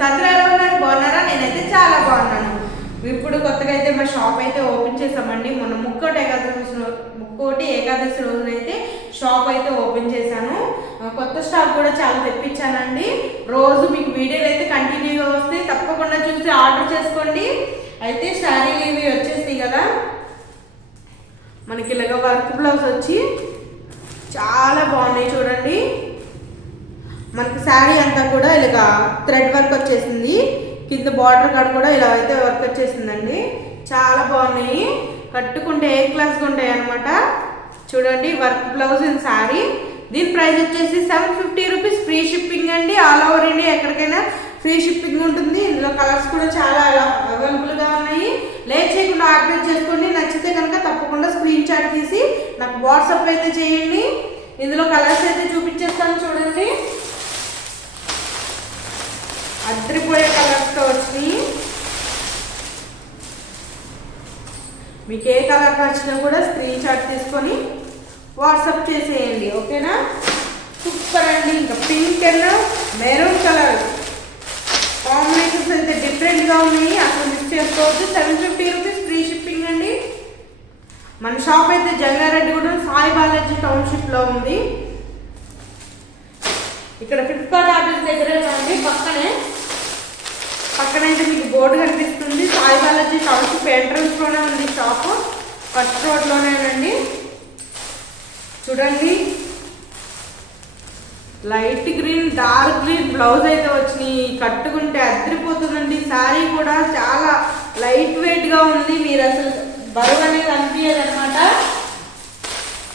Friends, అందరూ ఎలా ఉన్నారు? బాగున్నారా? నేనైతే చాలా బాగున్నాను. ఇప్పుడు కొత్తగా అయితే మా షాప్ అయితే ఓపెన్ చేసామండి. మొన్న ముక్కోటి ఏకాదశి రోజునైతే షాప్ అయితే ఓపెన్ చేశాను. కొత్త స్టాక్ కూడా చాలా తెప్పించానండి. రోజు మీకు వీడియోలు అయితే కంటిన్యూగా వస్తాయి, తప్పకుండా చూసి ఆర్డర్ చేసుకోండి. అయితే శారీలు ఇవి వచ్చేసినాయి కదా, మనకి ఇలాగ వర్క్ బ్లౌజ్ వచ్చి చాలా బాగున్నాయి చూడండి. మనకి శారీ అంతా కూడా ఇలాగ థ్రెడ్ వర్క్ వచ్చేసింది, కింద బార్డర్ కాడ కూడా ఇలా అయితే వర్క్ వచ్చేసిందండి. చాలా బాగున్నాయి, కట్టుకుంటే ఏ క్లాస్గా ఉంటాయి అనమాట. చూడండి వర్క్ బ్లౌజ్ ఇన్ శారీ. దీని ప్రైస్ వచ్చేసి 750 రూపీస్, ఫ్రీ షిప్పింగ్ అండి. ఆల్ ఓవర్ ఇండియా ఎక్కడికైనా ఫ్రీ షిప్పింగ్ ఉంటుంది. ఇందులో కలర్స్ కూడా చాలా అవైలబుల్గా ఉన్నాయి. లేట్ చేయకుండా ఆర్డర్ చేసుకోండి. నచ్చితే కనుక తప్పకుండా స్క్రీన్ షాట్ తీసి నాకు వాట్సాప్ అయితే చేయండి. ఇందులో కలర్స్ అయితే చూపించేస్తాను చూడండి. అద్దరిపోయే కలర్స్తో వచ్చినాయి. మీకు ఏ కలర్ నచ్చినా కూడా స్క్రీన్ షాట్ తీసుకొని వాట్సాప్ చేసేయండి, ఓకేనా. సూపర్ అండి. ఇంకా pink and maroon colour combinations అయితే డిఫరెంట్గా ఉన్నాయి, అసలు మిస్ చేసుకోవద్దు. 750 రూపీస్, ఫ్రీ షిప్పింగ్ అండి. మన షాప్ అయితే జంగారెడ్డిగూడెం సాయి బాలాజీ టౌన్షిప్లో ఉంది. ఇక్కడ ఫ్లిప్కార్ట్ ఆఫీస్ దగ్గరే ఉంది, పక్కనైతే మీకు బోర్డు కనిపిస్తుంది. సాయి బాలాజీ టౌన్షిప్ ఎంట్రన్స్లోనే ఉంది షాప్, ఫస్ట్ రోడ్లోనేనండి. చూడండి light green, dark green blouse అయితే వచ్చినాయి. కట్టుకుంటే అద్దరిపోతుందండి. శారీ కూడా చాలా లైట్ వెయిట్గా ఉంది, మీరు అసలు బరువు అనేది అనిపించదు అనమాట.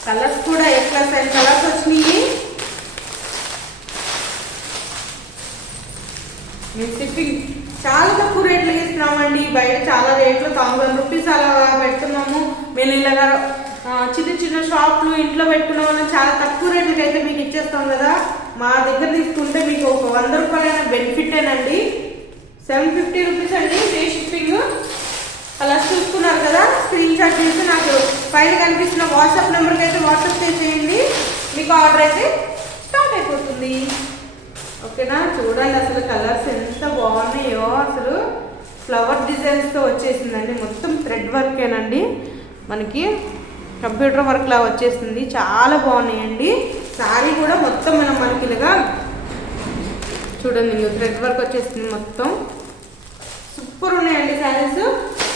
కలర్స్ కూడా ఎక్స్‌ఎల్ కలర్స్ వచ్చినాయి. మేము షిప్పింగ్ చాలా తక్కువ రేట్లు ఇస్తున్నామండి. బయట చాలా రేట్లు 1000 రూపీస్ అలా పెడుతున్నాము. మేము ఇలాగా చిన్న చిన్న షాప్లు ఇంట్లో పెట్టుకున్న వాళ్ళని చాలా తక్కువ రేట్లకి అయితే మీకు ఇచ్చేస్తాం కదా. మా దగ్గర తీసుకుంటే మీకు ఒక 100 రూపాయలైన బెనిఫిటేనండి. 750 రూపీస్ అండి, ఫ్రీ షిప్పింగ్. అలా చూసుకున్నారు కదా, స్క్రీన్ షాట్ చేసి నాకు పైన కనిపిస్తున్న వాట్సాప్ నెంబర్కి అయితే వాట్సాప్ చేసేయండి. మీకు ఆర్డర్ అయితే స్టార్ట్ అయిపోతుంది, ఓకేనా. చూడండి అసలు కలర్స్ ఎంత బాగున్నాయో. అసలు ఫ్లవర్ డిజైన్స్తో వచ్చేసిందండి. మొత్తం థ్రెడ్ వర్కేనండి, మనకి కంప్యూటర్ వర్క్ లా వచ్చేసింది. చాలా బాగున్నాయండి. శారీ కూడా మొత్తం మనకి ఇలాగా చూడండి థ్రెడ్ వర్క్ వచ్చేసింది. మొత్తం సూపర్ ఉన్నాయండి శారీస్.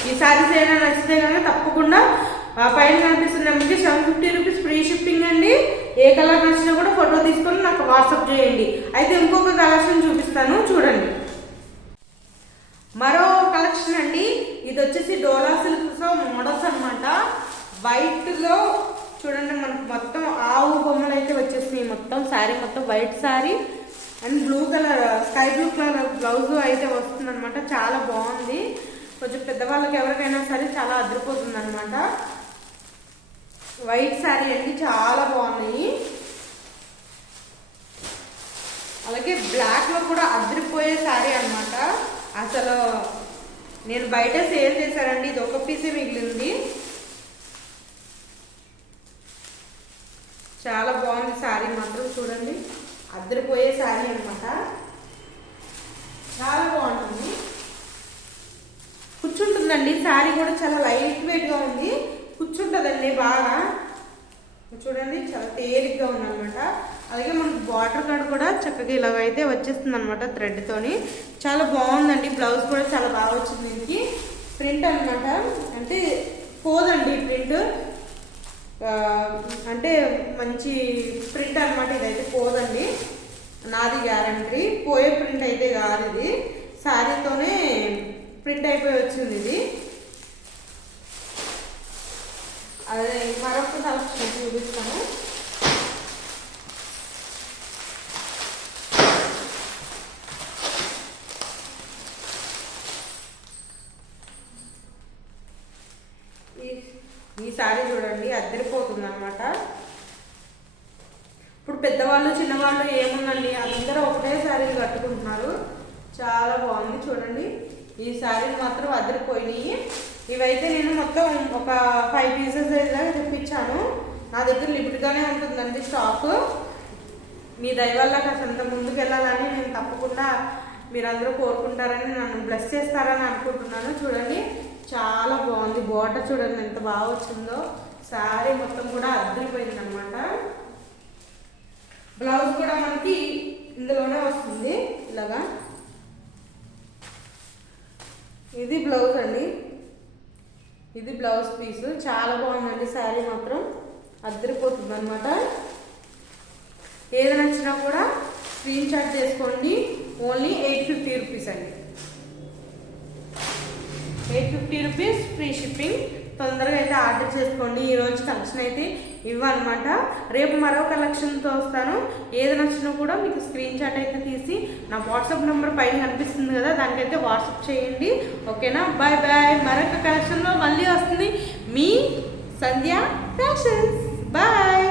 ఈ శారీస్ ఏమైనా నచ్చితే కనుక తప్పకుండా పైన కనిపిస్తున్న నెంబర్కి 750 రూపీస్, ఫ్రీ షిప్పింగ్ అండి. ఏ కలర్ నచ్చినా కూడా ఫోటో తీసుకొని నాకు వాట్సాప్ చేయండి. అయితే ఇంకొక కలెక్షన్ చూపిస్తాను చూడండి. మరో కలెక్షన్ అండి, ఇది వచ్చేసి డోలా సిల్క్స్ మోడల్స్ అనమాట. వైట్లో చూడండి మనకు మొత్తం ఆవు బొమ్మలు అయితే వచ్చేసినాయి. మొత్తం శారీ మొత్తం white sari and blue colour, sky blue colour blouse అయితే వస్తుంది అనమాట. చాలా బాగుంది. కొంచెం పెద్దవాళ్ళకి ఎవరికైనా సరే చాలా అదిరిపోతుంది అనమాట. వైట్ శారీ అండి, చాలా బాగున్నాయి. అలాగే బ్లాక్లో కూడా అదిరిపోయే శారీ అనమాట. అసలు నేను బయట సేల్ చేశానండి, ఇది ఒక పీసే మిగిలింది. చాలా బాగుంది శారీ మాత్రం. చూడండి అద్దరిపోయే శారీ అనమాట, చాలా బాగుంటుంది. కూర్చుంటుందండి శారీ కూడా, చాలా లైట్ వెయిట్గా ఉంది, కూర్చుంటుందండి బాగా. చూడండి చాలా తేలిగ్గా ఉందన్నమాట. అలాగే మనకు బార్డర్ కార్డ్ కూడా చక్కగా ఇలాగైతే వచ్చేస్తుంది అనమాట థ్రెడ్తోని. చాలా బాగుందండి. బ్లౌజ్ కూడా చాలా బాగా వచ్చింది. దీనికి ప్రింట్ అనమాట, అంటే పోదండి ప్రింట్, అంటే మంచి ప్రింట్ అనమాట. ఇదైతే పోదండి, నాది గ్యారంటీ. పోయే ప్రింట్ అయితే కాదు, ఇది శారీతోనే ప్రింట్ అయిపోయి వచ్చింది ఇది. అదే మరొక కలెక్షన్ చూపిస్తాను. ఈ శారీ చూడండి అద్దరిపోతుంది అనమాట. ఇప్పుడు పెద్దవాళ్ళు చిన్నవాళ్ళు ఏముందండి, అందరూ ఒకటే శారీ కట్టుకుంటున్నారు. చాలా బాగుంది చూడండి. ఈ శారీలు మాత్రం అద్దరిపోయినాయి. ఇవైతే నేను మొత్తం ఒక 5 పీసెస్ అయితే తెప్పించాను. నా దగ్గర లిమిట్గానే ఉంటుందండి స్టాక్. మీ దయ వల్ల కాస్తంత ముందుకు వెళ్ళాలని నేను తప్పకుండా మీరందరూ కోరుకుంటారని, నన్ను బ్లెస్ చేస్తారని అనుకుంటున్నాను. చూడండి చాలా బాగుంది, బోర్డర్ చూడండి ఎంత బాగా వచ్చిందో. శారీ మొత్తం కూడా అద్దరిపోయింది అనమాట. బ్లౌజ్ కూడా మనకి ఇందులోనే వస్తుంది ఇలాగా. ఇది బ్లౌజ్ అండి, ఇది బ్లౌజ్ పీస్. చాలా బాగుందండి శారీ మాత్రం అద్దరిపోతుంది అనమాట. ఏది నచ్చినా కూడా స్క్రీన్ షాట్ చేసుకోండి. ఓన్లీ 850 రూపీస్ అండి, 850 రూపీస్ ఫ్రీ షిప్పింగ్. తొందరగా అయితే ఆర్డర్ చేసుకోండి. ఈరోజు కలెక్షన్ అయితే ఇవ్వనమాట. రేపు మరో కలెక్షన్తో వస్తాను. ఏది నచ్చినా కూడా మీకు స్క్రీన్ షాట్ అయితే తీసి నా వాట్సాప్ నెంబర్ పైన కనిపిస్తుంది కదా, దానికైతే వాట్సాప్ చేయండి. ఓకేనా, బాయ్ బాయ్. మరొక కలెక్షన్లో మళ్ళీ వస్తుంది మీ సంధ్య ఫ్యాషన్స్. బాయ్.